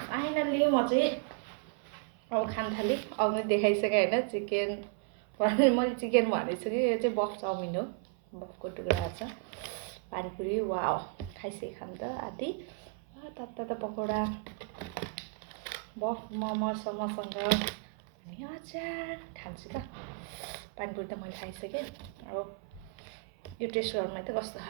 Finally म चाहिँ अब खान थालेँ। अघि देखाइसकेँ होइन चिकन मैले चिकन भनेको छु कि यो चाहिँ बफ चाउमिन हो, बफको टुक्राहरू छ। पानीपुरी वा खाइसकेँ खान त आदि तातो पकौडा बफ मोमोसँगसँग अनि अचार खान्छु त। पानीपुरी त मैले खाइसकेँ। अब यो टेस्ट गर्नु त कस्तो छ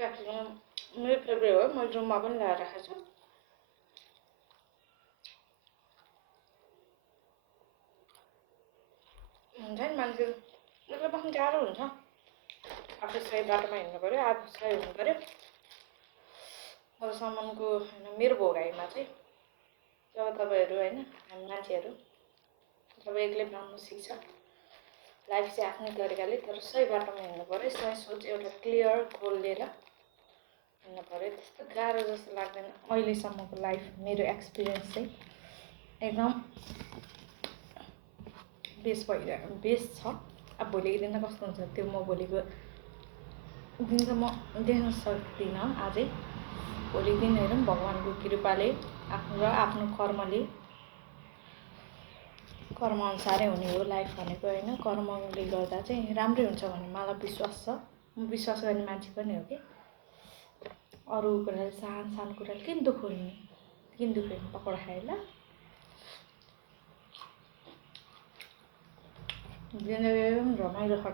क्याप्सिकम मेरो फेभरेट हो। मैले रुममा पनि ल्याएर राखेको छु। हुन्छ नि मान्छे एक्लै बस्नु गाह्रो हुन्छ। आफू सही बाटोमा हिँड्नु पऱ्यो, आफू सही हुनु पऱ्यो। अरूसम्मको होइन मेरो भोगाइमा चाहिँ जब तपाईँहरू होइन हामी मान्छेहरू जब एक्लै बनाउनु सिक्छ लाइफ चाहिँ आफ्नै तरिकाले तर सही बाटोमा हिँड्नु पऱ्यो। सही सोच एउटा क्लियर गोल लिएर हिँड्नु पऱ्यो। त्यस्तो गाह्रो जस्तो लाग्दैन अहिलेसम्मको लाइफ। मेरो एक्सपिरियन्स चाहिँ एकदम बेस छ। अब भोलिको दिन कस्तो हुन्छ त्यो म भोलिको दिन त म देख्न सक्दिनँ आजै। भोलिको दिन हेरौँ भगवान्को कृपाले आफ्नो कर्मले कर्मअनुसारै हुने हो लाइफ भनेको होइन। कर्मले गर्दा चाहिँ राम्रै हुन्छ भन्ने मलाई विश्वास छ। म विश्वास गर्ने मान्छे पनि हो कि। अरू कुराले सानो कुराले किन दुःख हुने पकौडा खाएँ ल। जिन्दगी एकदम रमाइलो छ।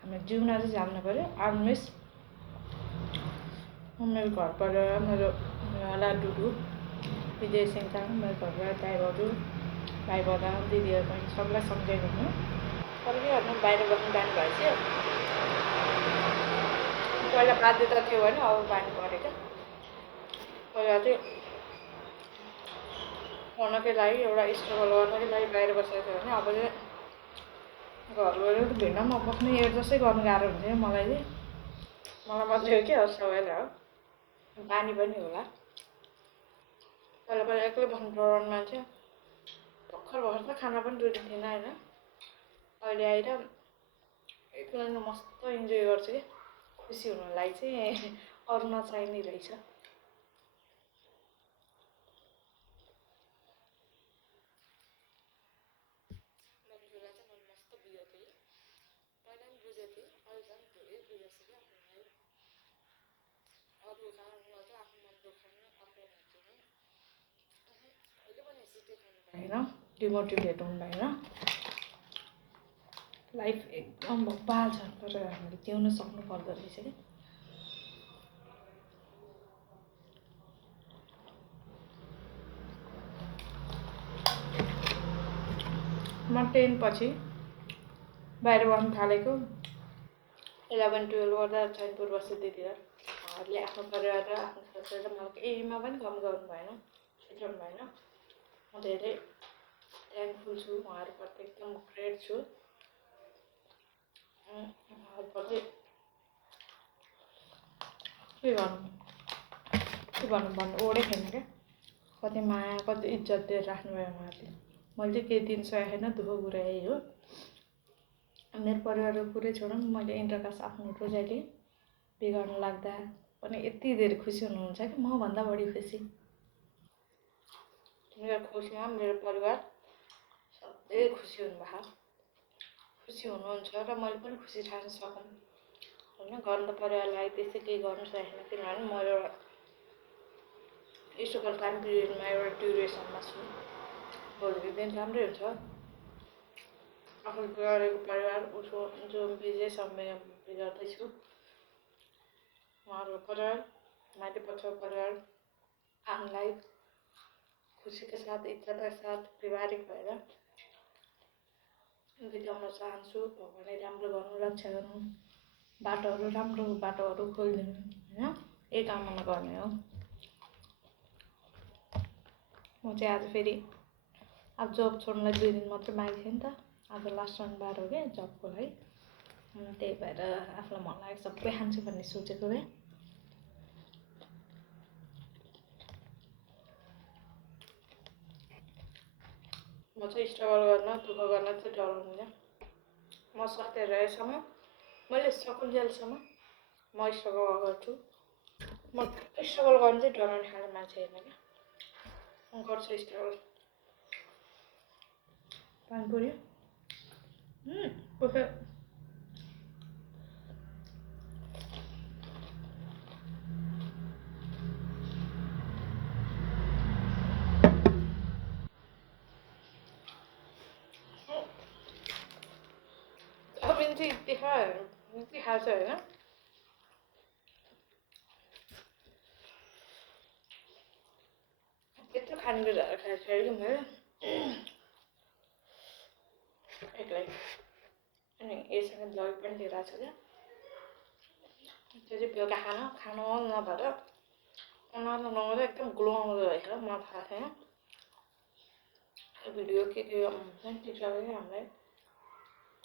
हामी जिउन चाहिँ जान्नु पऱ्यो। आर्मिस मेरो घर परिवार मेरो होला डुडु विजय सिङताम मेरो घर परिवार भाइ बदा दिदीहरू पनि सबलाई सम्झेको हुनु। तर के गर्नु बाहिर बस्नु बानी भएछ। पहिला बाध्यता थियो भने अब बानी पऱ्यो क्या। पहिला चाहिँ पढ्नकै लागि एउटा स्ट्रगल गर्नकै लागि बाहिर बसेको थियो भने अब चाहिँ घरबाट भिन्नमा बस्नु एडजस्टै गर्नु गाह्रो हुन्छ क्या मलाई चाहिँ। मलाई मात्रै हो क्या सबैलाई हो। बानी पनि होला। पहिला एक्लै बस्नु डराउने मान्छे भर्खर त खाना पनि रुच्ने थिएन होइन। अहिले आएर एक्लै मस्त इन्जोय गर्छु कि। खुसी हुनुलाई चाहिँ अरू नचाहिने रहेछ। होइन डिमोटिभेट हुनु भएन। लाइफ एकदम बबाल छ तर हामीले जिउन सक्नु पर्दो रहेछ कि। म 10 पछि बाहिर बस्नु थालेको 11-12 गर्दा चैनपुर बस्छु त्यतिखेर उहाँहरूले आफ्नो परिवार र आफ्नो छोराछोरी र मलाई केहीमा पनि कम गर्नु भएन, छुट्याउनु भएन। म धेरै थ्याङ्कफुल छु उहाँहरूप्रति, एकदम ग्रेट छु। उहाँहरूप्रति के गर्नु भन्नु ओडै छैन क्या। कति माया कति इज्जत दिएर राख्नुभयो उहाँहरूले। मैले चाहिँ केही दिन सकेको छैन। दुःख कुरा यही हो। मेरो परिवारको कुरै छोडौँ मैले इन्टरकास्ट आफ्नो रोजाइले बिगार्नु लाग्दा पनि यति धेरै खुसी हुनुहुन्छ कि मभन्दा बढी खुसी। मेरो खुसीमा मेरो परिवार सधैँ खुसी हुनुभएको, खुसी हुनुहुन्छ र मैले पनि खुसी राख्न सकौँ होइन। गर्नु त परिवारलाई त्यस्तै केही गर्नु सकेन किनभने म एउटा स्ट्रगल टाइम पिरियडमा एउटा ड्युरेसनमा छु। भोलिको दिन राम्रै हुन्छ। आफूले बिगारेको परिवार उसको जो विजयसँग बिगार्दैछु उहाँहरूको परिवार माइती पक्षको परिवार आफूलाई खुसीका साथ इच्छाका साथ व्यवहारिक भएर बिताउन चाहन्छु। भगवान्ले राम्रो गर्नु, रक्षा गर्नु, राम्रो बाटोहरू खोलिदिनु होइन, यही कामना गर्ने हो। म चाहिँ आज फेरि अब जब छोड्नलाई 2 दिन मात्रै बाँकी थियो नि त। आज लास्ट शनिबार हो क्या जबको लागि। त्यही भएर आफूलाई मन लागेको सबै खान्छु भन्ने सोचेको भए म चाहिँ स्ट्रगल गर्न दुःख गर्न चाहिँ डराउँदिनँ। म स्वास्थ्य रहेसम्म मैले सकुन्जेलसम्म म स्ट्रगल गर्छु। म स्ट्रगल गर्नु चाहिँ डराउने खाले मान्छे होइन क्या, म गर्छु स्ट्रगल। पानीपुरी अब यति खाएको छ होइन, त्यत्रो खानेकुराहरू खाएको छैन कि मैले एक्लै। अनि यससँग दही पनि लिएर आएको छ क्या, त्यो चाहिँ बेलुका खानु नभएर अनुहारमा नगएर एकदम ग्लो आउँदो रहेछ। मलाई थाहा छैन, भिडियो के हुन्छ नि टिकटकले हामीलाई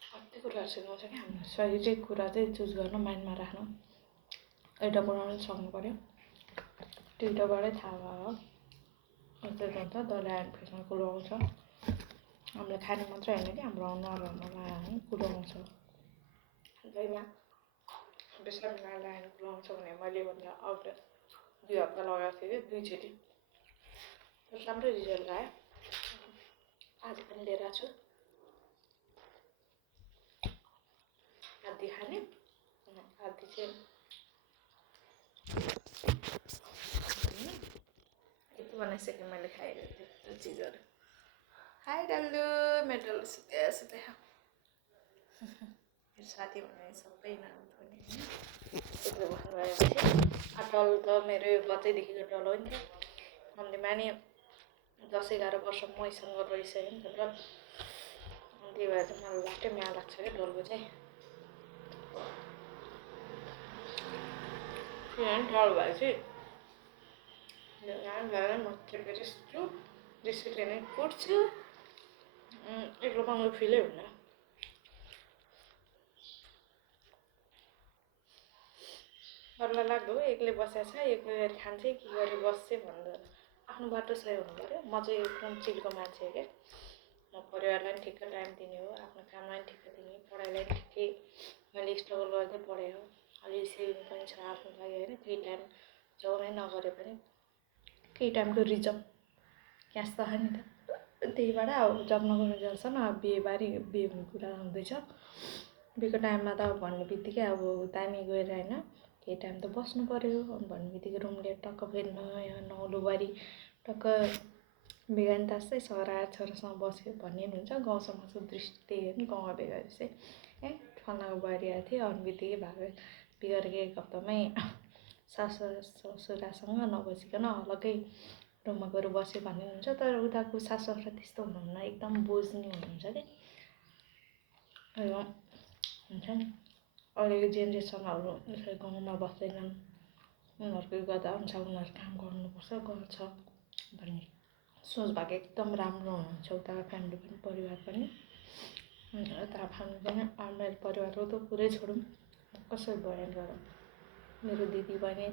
कति कुराहरू सिकाउँछ क्या। हाम्रो सही चाहिँ कुरा चाहिँ चुज गर्न, माइन्डमा राख्नु, एउटा बनाउनु सक्नु पऱ्यो। टिकटकबाटै थाहा भयो यस्तो हुन्छ, डल्लै आइरन फेसमा ग्लो आउँछ। हामीले खाने मात्रै होइन कि हाम्रो अनुहारमा लगायो भने ग्लो आउँछ। दहीमा बेसन लगाएर आइरन ग्लो आउँछ भने मैले भन्दा अघि 2 हप्ता लगाएको थिएँ कि 2 चोटि, राम्रै रिजल्ट आयो। आज पनि लिएर आएको छु, आधी खाने आधी चाहिँ यति बनाइसकेँ मैले खाएर त्यस्तो चिजहरू। हाई डल्लु, मेरो डल्लु सुत्या मेरो साथी भने सबै नआउँथ्यो नि यत्रो भन्नुभएपछि। डल्लो त मेरो बच्चैदेखिको डल्लो हो नि त। अन्त्यमा नि 10-11 वर्ष मैसँग रहिसक्यो नि त डल्लो, त्यही भएर चाहिँ मलाई लास्टै माया लाग्छ क्या डल्लो चाहिँ। किनभने डल्लो भएपछि म फेरि सुत्छु, रिसुले नै कुट्छु, एक्लो पाउनु फिलै हुन्न। डल्लो लाग्दो एक्लै बसेको छ, एक्लै गरी खान्छ के गरी बस्छ भन्दा आफ्नो बाटो सही हुनु पऱ्यो। म चाहिँ एकदम चिलको मान्छे हो क्या, म परिवारलाई पनि ठिक्क टाइम दिने हो, आफ्नो कामलाई पनि ठिक्क दिने, पढाइलाई पनि ठिकै मैले स्ट्रगल गर्दै पढेँ हो। अलि सेभिङ पनि छ आफ्नो लागि होइन, केही टाइम जबै नगरे पनि केही टाइमको रिजर्भ क्यास त छ नि त। त्यही भएर अब जब नगर्नु जान्छन्, अब बिहे हुने कुरा हुँदैछ। बिहेको टाइममा त अब भन्ने बित्तिकै अब दामी गएर होइन केही टाइम त बस्नु पऱ्यो। भन्ने बित्तिकै रुम लिएर टक्क फेरि नयाँ नौलो बारी टक्क बेगानी तास्दै छोरासँग बस्यो भन्ने हुन्छ। गाउँ समाजको दृष्टि त्यही हो नि, गाउँमा भेगा चाहिँ फलानाको बुहारी आएको थियो, अनि बित्तिकै बिगरेको 1 हप्तामै सासु ससुरासँग नबसिकन अलग्गै रुममा गएर बस्यो भन्ने हुन्छ। तर उताको सासु ससुरा त्यस्तो हुनुहुन्न, एकदम बुझ्ने हुनुहुन्छ क्या। हुन्छ नि अहिलेको जेनेरेसनहरू यसरी गाउँमा बस्दैनन्, उनीहरूको गदाअनुसार उनीहरू काम गर्नुपर्छ, गर्छ भन्ने सोच भएको एकदम राम्रो हुनुहुन्छ उताको फ्यामिली पनि, परिवार पनि। यता फ्यामिली पनि मेरो परिवारको त पुरै छोडौँ, कसरी बयान गरौँ। मेरो दिदी बहिनी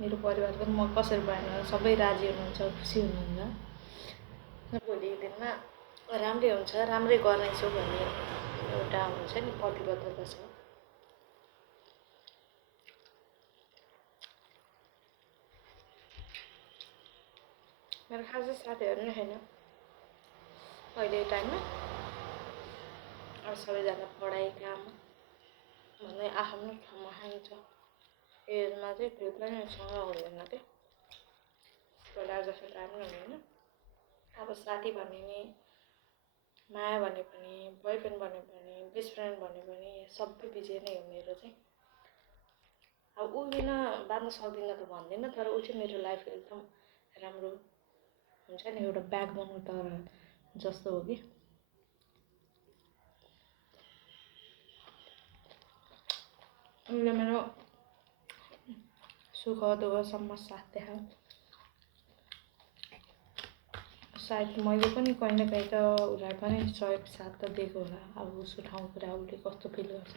मेरो परिवार पनि म कसरी बयान गरौँ, सबै राजी हुनुहुन्छ, खुसी हुनुहुन्छ। भोलिको दिनमा राम्रै हुन्छ, राम्रै गर्नेछु भन्ने एउटा हुन्छ नि प्रतिबद्धता छ। मेरो खासै साथीहरू नै छैन अहिलेको टाइममा। अब सबैजना पढाइ काम भन्दै आफ्नो ठाउँमा खान्छ। एजमा चाहिँ त्यो पनि सँग हुँदैन क्या, पहिला जस्तो टाइम नै हुँदैन। अब साथी भन्ने नि, माया भने पनि, बोयफ्रेन्ड भने पनि, बेस्ट फ्रेन्ड भने पनि सबै बिजी नै हो मेरो चाहिँ। अब ऊ बिना बाँच्न सक्दिनँ त भन्दिनँ, तर ऊ चाहिँ मेरो लाइफ एकदम राम्रो हुन्छ नि, एउटा ब्याकबोन त जस्तो हो कि। उसले मेरो सुख दुःखसम्म साथ देखायो। सायद मैले पनि कहीँ न कहीँ त उसलाई पनि सहयोग साथ त दिएको होला। अब उसको ठाउँतिर उसले कस्तो फिल गर्छ,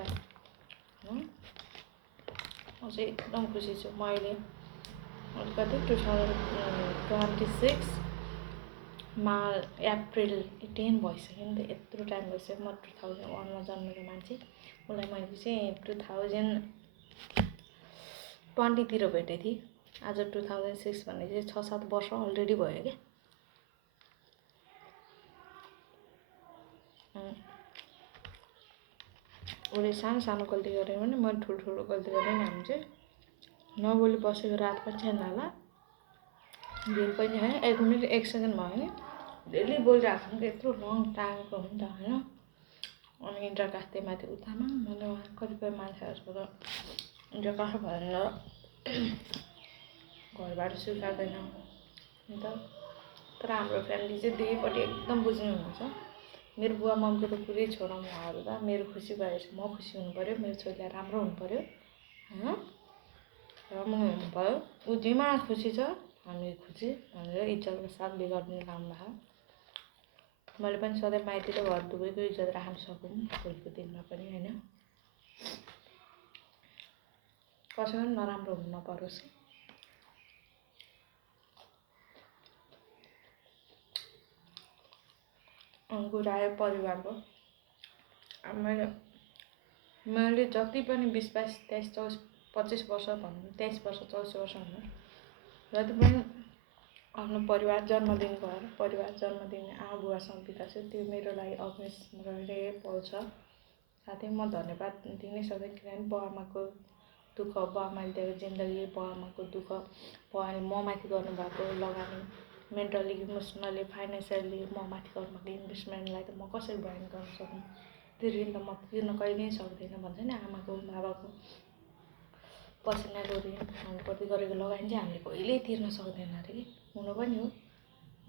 म चाहिँ एकदम खुसी छु। म अहिले कति 2026 अप्रिल 10 भइसक्यो नि त, यत्रो टाइम भइसक्यो। म 2001मा जन्मेको मान्छे, उसलाई मैले चाहिँ 2020तिर भेटेको थिएँ। आज 2006 भने चाहिँ 6-7 वर्ष अलरेडी भयो क्या। उसले सानो गल्ती गरेँ भने मैले ठुलो गल्ती गरेँ नि, हामी चाहिँ नबोली बसेको रात पनि छैन होला, दिन पनि होइन, 1 मिनट 1 सेकेन्ड भयो नि डेली बोलिरहेको छ नि त, यत्रो लङ टाइमको हो नि त होइन। अनि इन्टरकास्ट त्यही माथि उतामा मैले उहाँ कतिपय मान्छेहरूको त इन्टरकास्ट भएर घरबाट स्वीकार्दैन अन्त। तर हाम्रो फ्यामिली चाहिँ दुईपट्टि एकदम बुझ्नुहुन्छ। मेरो बुवा मम्मीको त पुरै छोडौँ उहाँहरू त, मेरो खुसी भएपछि म खुसी हुनु पऱ्यो, मेरो छोरीलाई राम्रो हुनु पऱ्यो होइन, राम्रो हुनु पऱ्यो, ऊ जेमा खुसी छ हामी खुसी भनेर इज्जतको साथ बिगारिदिनु काम भएको। मैले पनि सधैँ माइती र घर दुवैको इज्जत राख्न सकौँ भोलिको दिनमा पनि होइन, कसैको पनि नराम्रो हुनु नपरोस्। कुरा आयो परिवारको, मैले जति पनि 20, 22, 23, 24, 25 वर्ष भनौँ, 23 वर्ष 24 वर्ष भनौँ, जति पनि आफ्नो परिवार जन्मदिन भएर परिवार जन्मदिन आमा बुवासँग बिताएको छु, त्यो मेरो लागि अविस्मरणीय पल छ। साथै म धन्यवाद दिनै सक्दैन, किनभने बाउ आमाको दुःख, बाउ आमाले दिएको जिन्दगी, बाउ आमाको दुःख, बाउ आमाले म माथि गर्नुभएको लगानी, मेन्टली, इमोसनली, फाइनेन्सियली म माथि गर्नुभएको इन्भेस्टमेन्टलाई त म कसरी बयान गर्न सक्नु। त्यो ऋण त म तिर्न कहिल्यै सक्दैन भन्छ नि, आमाको बाबाको पसिनाको ऋण, हामीप्रति गरेको लगानी चाहिँ हामीले कहिल्यै तिर्न सक्दैन अरे कि। हुनु पनि हो,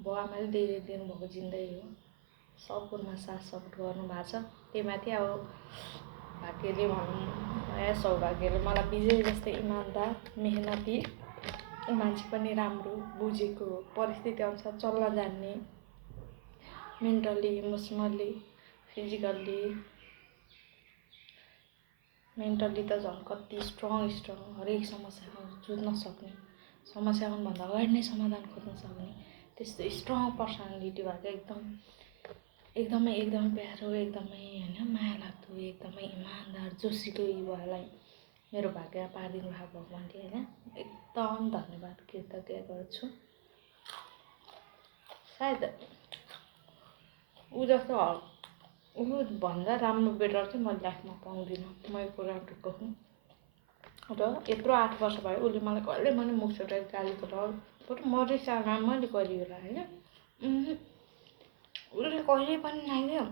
बाउ आमाले दिनुभएको जिन्दगी हो, सब कुरोमा साथ सपोर्ट गर्नुभएको छ। त्यही माथि अब भाग्यले भनौँ या सौभाग्यले मलाई विजय जस्तै इमान्दार मेहनती मान्छे पनि राम्रो बुझेको, परिस्थिति अनुसार चल्न जान्ने, मेन्टली, इमोसनली, फिजिकल्ली, मेन्टली त झन् कति स्ट्रङ हरेक समस्यासँग जुझ्न सक्ने, समस्या आउनुभन्दा अगाडि नै समाधान खोज्न सक्ने त्यस्तो स्ट्रङ पर्सनालिटी भएको एकदमै प्यारो, एकदमै होइन माया लाग्दो, एकदमै इमान्दार जोसिलो युवालाई मेरो भाग्यमा पारिदिनु भएको भगवान्ले होइन, एकदम धन्यवाद कृतज्ञ गर्छु। सायद ऊ जस्तो ऊ भन्दा राम्रो बेटर चाहिँ मैले लाइफमा पाउँदिनँ, म यो कुरा ढुक्क हुँ। र यत्रो 8 वर्ष भयो उसले मलाई कहिले पनि मुख छुट्याएर गाली गराउँ बरु मरि सालमा मैले गरिएला होइन, उसले कहिले पनि नै क्या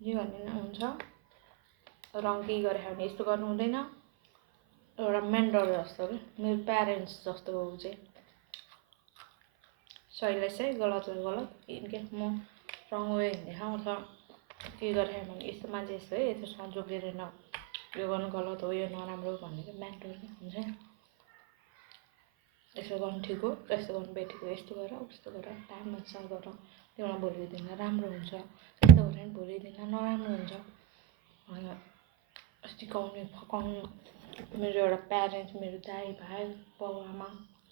जे भने हुन्छ रङ केही गरे भने यस्तो गर्नु हुँदैन, एउटा मेन्टर जस्तो क्या, मेरो प्यारेन्ट्स जस्तो हो ऊ चाहिँ। सहीलाई सही, गलतलाई गलत, इनकेस म रङ वे हिँडेको अथवा के गरे भने यस्तो मान्छे यस्तो है, यस्तोसँग जोगिँदैन, यो गर्नु गलत हो, यो नराम्रो भन्ने चाहिँ मेन्टर हुन्छ नि। यस्तो गर्नु ठिक हो, यस्तो गर्नु बेठिक हो, यस्तो गर उस्तो गर, टाइम अनुसार गर, तिमीलाई भोलिको दिनमा राम्रो हुन्छ, यस्तो गऱ्यो भने भोलिको दिनमा नराम्रो हुन्छ भनेर सिकाउने फकाउनु। मेरो एउटा प्यारेन्ट्स, मेरो दाइ भाइ बाउ आमा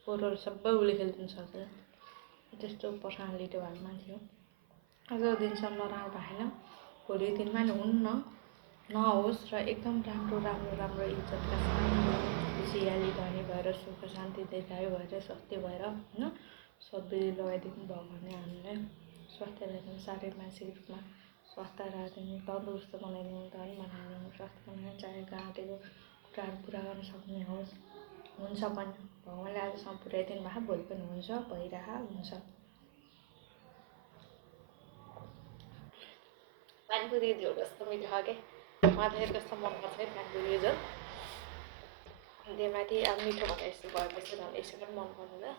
पोरोहरू सबै उसले खेलिदिनु सक्छ, त्यस्तो पर्सनालिटी भएको मान्छे हो। आजको दिनसम्म नराम्रो भएन, भोलिको दिनमा नि हुन्न नहोस्, र एकदम राम्रो इज्जतका साथ खुसियाली धनी भएर सुख शान्ति दीर्घायु भएर स्वास्थ्य भएर होइन, सद्बुद्धि लगाइदिनु भगवान्ले हामीलाई स्वास्थ्य ल्याइदिनु, शारीरिक मानसिक रूपमा स्वास्थ्य राखिदिनु, तन्दुरुस्त बनाइदिनु, धनी बनाइदिनु, स्वास्थ्य बनाइदिनु, चाहेको आँटेको कुराहरू पुरा गर्न सक्ने होस्, हुन्छ पनि भगवान्ले आजसम्म पुर्याइदिनु भएको, भोलि पनि हुन्छ, भइरहेको हुन्छ। पानीपुरी झोल कस्तो मिठो छ क्या, मलाई चाहिँ कस्तो मनपर्छ है पानीपुरी झोल। त्यही माथि अब मिठो भनेर यस्तो भएपछि झन् यसो पनि मन पर्दैन।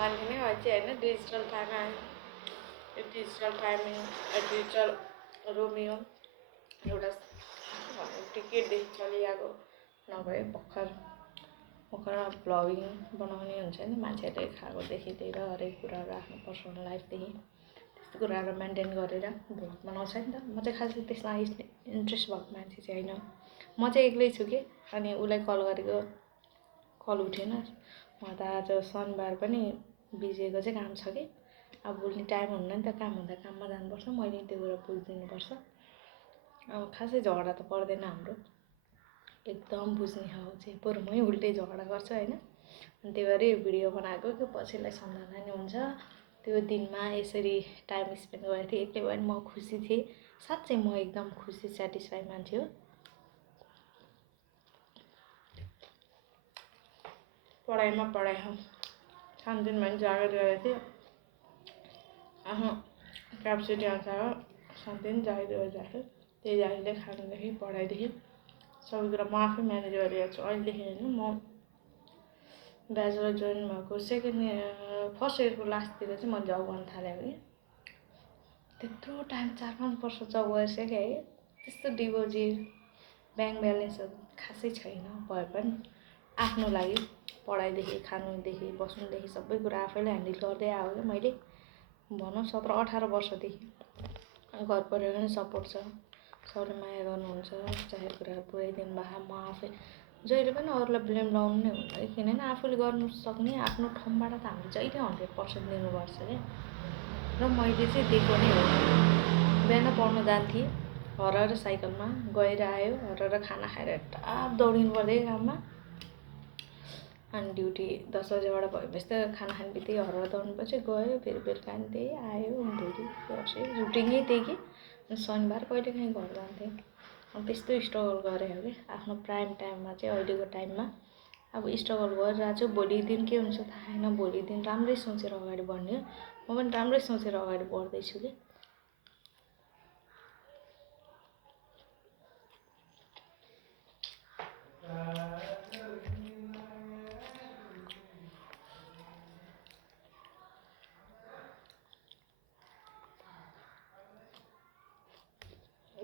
मान्छे नै अझै होइन डिजिटल टाइम आयो। डिजिटल टाइमिङ डिजिटल रोमियो एउटा टिकटदेखि चलिआएको नभए भर्खर भ्लगिङ बनाउने हुन्छ नि मान्छेहरूले खाएकोदेखि लिएर हरेक कुराहरू आफ्नो पर्सनल लाइफदेखि त्यस्तो कुराहरू मेन्टेन गरेर भ्लग बनाउँछ नि त। म चाहिँ खासै त्यसमा इन्ट्रेस्ट भएको मान्छे चाहिँ होइन। म चाहिँ एक्लै छु कि अनि उसलाई कल गरेको कल उठेन। म त आज शनिबार पनि बिजेको चाहिँ काम छ कि अब बोल्ने टाइम हुन्न नि त। काम हुँदा काममा जानुपर्छ, मैले त्यो कुरा बुझिदिनुपर्छ। अब खासै झगडा त पर्दैन हाम्रो, एकदम बुझ्ने खालको चाहिँ बरु मै उल्टै झगडा गर्छु होइन। अनि त्यही भएर भिडियो बनाएको कि पछिलाई सम्झना नि हुन्छ। त्यो दिनमा यसरी टाइम स्पेन्ड गरेको थिएँ एक्लै भए म खुसी थिएँ। साँच्चै म एकदम खुसी सेटिस्फाई मान्छे हो। पढाइमा पढाइ हो। सानोदेखि पनि जागर गरेको थिएँ आफ्नो क्यापेसिटी अनुसार सानोदेखि जागिर गरिरहेको छु। त्यही जागिरले खानादेखि पढाइदेखि सबै कुरा म आफै म्यानेज गरिरहेको छु अहिलेदेखि होइन। म ब्याचलर जोइन भएको फर्स्ट इयरको लास्टतिर चाहिँ म जब गर्न थालेको कि त्यत्रो टाइम 4-5 वर्ष जब गरिसकेँ है। त्यस्तो डिपोजिट ब्याङ्क ब्यालेन्सहरू खासै छैन भए पनि आफ्नो लागि पढाइदेखि खानुदेखि बस्नुदेखि सबै कुरा आफैले ह्यान्डल गर्दै आयो क्या मैले। भनौँ 17-18 वर्षदेखि घर परिवार पनि सपोर्ट छ, सबले माया गर्नुहुन्छ, चाहेको कुराहरू पुऱ्याइदिनु भएको। म आफै जहिले पनि अरूलाई ब्लेम लाउनु नै हुँदैन, किनभने आफूले गर्नु सक्ने आफ्नो ठाउँबाट त हामीले जहिले 100% दिनुपर्छ क्या। र मैले चाहिँ दिएको नै हो। बिहान पढ्नु जान्थेँ हर साइकलमा गएर आयो, हर खाना खाएर टाप दौडिनु पर्थ्यो काममा। अनि ड्युटी 10 बजेबाट भएपछि त खाना खाने बित्तिकै हर दौड्नुपर्छ। गयो फेरि बेलुका नि त्यही आयो, भोलि पर्सि रुटिनै त्यही कि। शनिबार कहिलेकाहीँ घर जान्थेँ। अब त्यस्तो स्ट्रगल गरेँ हो कि आफ्नो प्राइम टाइममा चाहिँ अहिलेको टाइममा अब स्ट्रगल गरिरहेको छु। भोलिको दिन के हुन्छ थाहा छैन। भोलिको दिन राम्रै सोचेर अगाडि बढ्ने हो। म पनि राम्रै सोचेर अगाडि बढ्दैछु कि।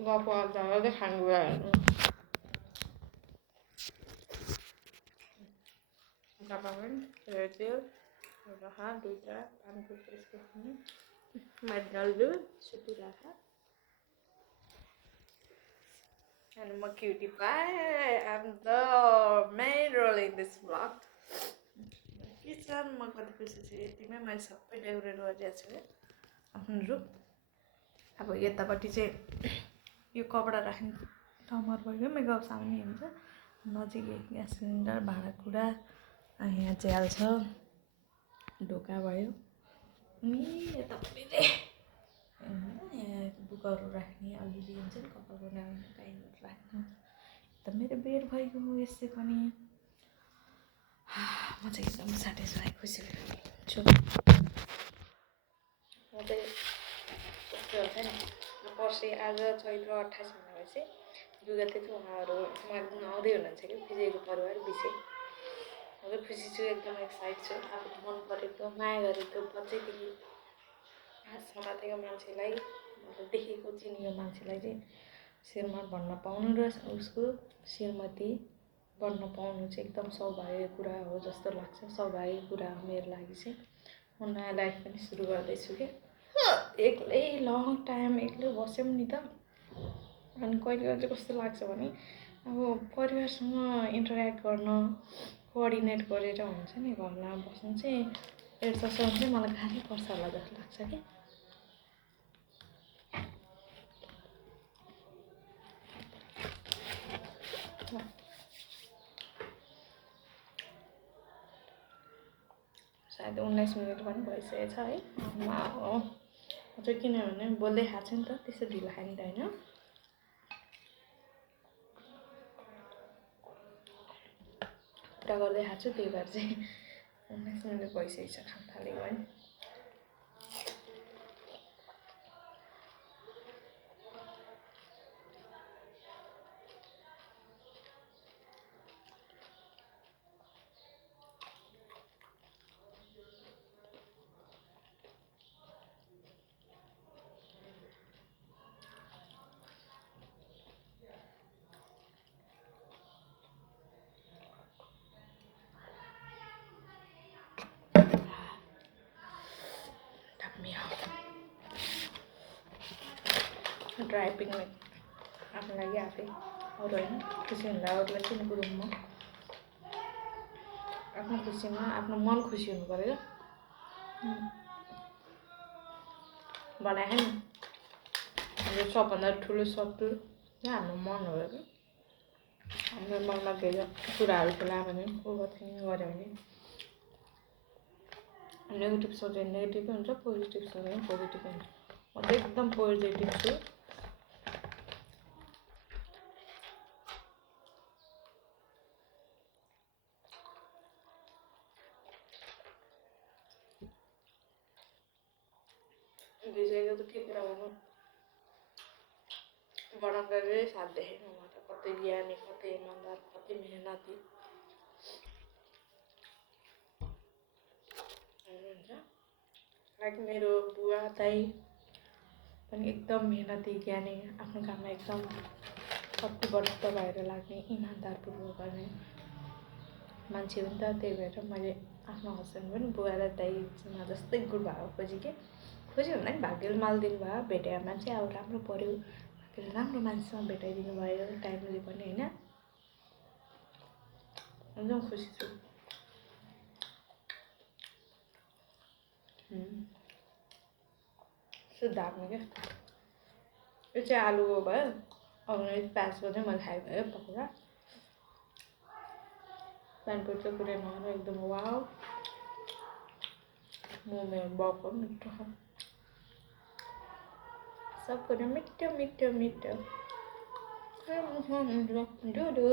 गफ गर्दा खानु गयो तेल राखा 2टा पानीको मेडल सुती राखा। And I'm a cutie pie. I'm the main role in this vlog. किचनमा कतिपछि चाहिँ यतिमै मैले सबै डेकोरेट गरिरहेको छु क्या आफ्नो रुम। अब यतापट्टि चाहिँ यो कपडा राख्ने ठाउँमा भयो, मेकअप सामानै हुन्छ। नजिकै ग्यास सिलिन्डर, भाँडाकुँडा, यहाँ च्याल छ, ढोका भयो। अनि यतापट्टि चाहिँ यहाँ बुकहरू राख्ने अलिअलि हुन्छ नि कपालको नाममा टाइमहरू राख्नु। त मेरो बेड भएको यसै पनि म चाहिँ एकदम सेटिस्फाई खुसी छु। म चाहिँ कस्तो हुन्छ नि पर्सि आज चैत्र 28 भनेपछि 2 गते चाहिँ उहाँहरू आउँदै हुनुहुन्छ कि विजयको परिवार विषय। म चाहिँ खुसी छु, एकदम एक्साइट छु। आफूले मन परेको माया गरेको बच्चैदेखि आजसम्म समातेको मान्छेलाई, मतलब देखेको चिनेको मान्छेलाई चाहिँ श्रीमान भन्न पाउनु र उसको श्रीमती बन्न पाउनु चाहिँ एकदम सौभाग्यको कुरा हो जस्तो लाग्छ। सौभाग्यको कुरा हो मेरो लागि चाहिँ। म नयाँ लाइफ पनि सुरु गर्दैछु कि एक्लै लङ टाइम एक्लै बस्यौँ नि त। अनि कहिले कहिले चाहिँ कस्तो लाग्छ भने अब परिवारसँग इन्टरेक्ट गर्न कोअर्डिनेट गरेर हुन्छ नि घरमा बस्नु चाहिँ एडजस्ट चाहिँ मलाई गाह्रै पर्छ होला जस्तो लाग्छ कि। सायद 19 मिनट पनि भइसकेको छ है। अझै किनभने बोल्दै खाएको छु नि त, त्यस्तो ढिलो खाने त होइन। कुरा गर्दै खाएको छु, त्यही भएर चाहिँ 19 मिनट भइसकेको छ खान थालेको है। ड्राई पिकनिक आफ्नो लागि आफै अरू होइन खुसी हुँदा अरूलाई किन गुरुङमा आफ्नो खुसीमा आफ्नो मन खुसी हुनु पऱ्यो क्या बनाए नि हाम्रो सबभन्दा ठुलो शत्रु हाम्रो मन हो कि हाम्रो मनमा धेरै कुराहरू खेला भने ओभरथिङ्किङ गऱ्यो भने नेगेटिभ सोच्यो भने नेगेटिभै हुन्छ पोजिटिभ सोच्यो भने पोजिटिभ हुन्छ म त एकदम पोजिटिभ छु विजयको त के कुरा गर्नु बनाउँदाखेरि साथ देखेन म त कतै ज्ञानी कतै इमान्दार कतै मेहनती हुनुहुन्छ लाइक मेरो बुवा दाइ पनि एकदम मेहनती ज्ञानी आफ्नो काममा एकदम प्रतिबद्ध भएर लाग्ने इमान्दारपूर्वक गर्ने मान्छे हो नि त त्यही भएर मैले आफ्नो हस्बेन्ड पनि बुवा र दाइमा जस्तै गुण भएको खोजेँ भन्दा नि भाग्यले माल दिनुभयो भेटेको मान्छे अब राम्रो पऱ्यो भाग्यले राम्रो मान्छेसँग भेटाइदिनु भयो टाइमले पनि होइन एकदम खुसी छु शुद्ध आफ्नो क्या यो चाहिँ आलुको भयो अघि प्याजको चाहिँ मैले खाएको है पकौडा प्यानको चाहिँ कुरै नहुनु एकदम वाउ मोमो बको मिठो सब कुरो मिठो मिठो मिठो डुडु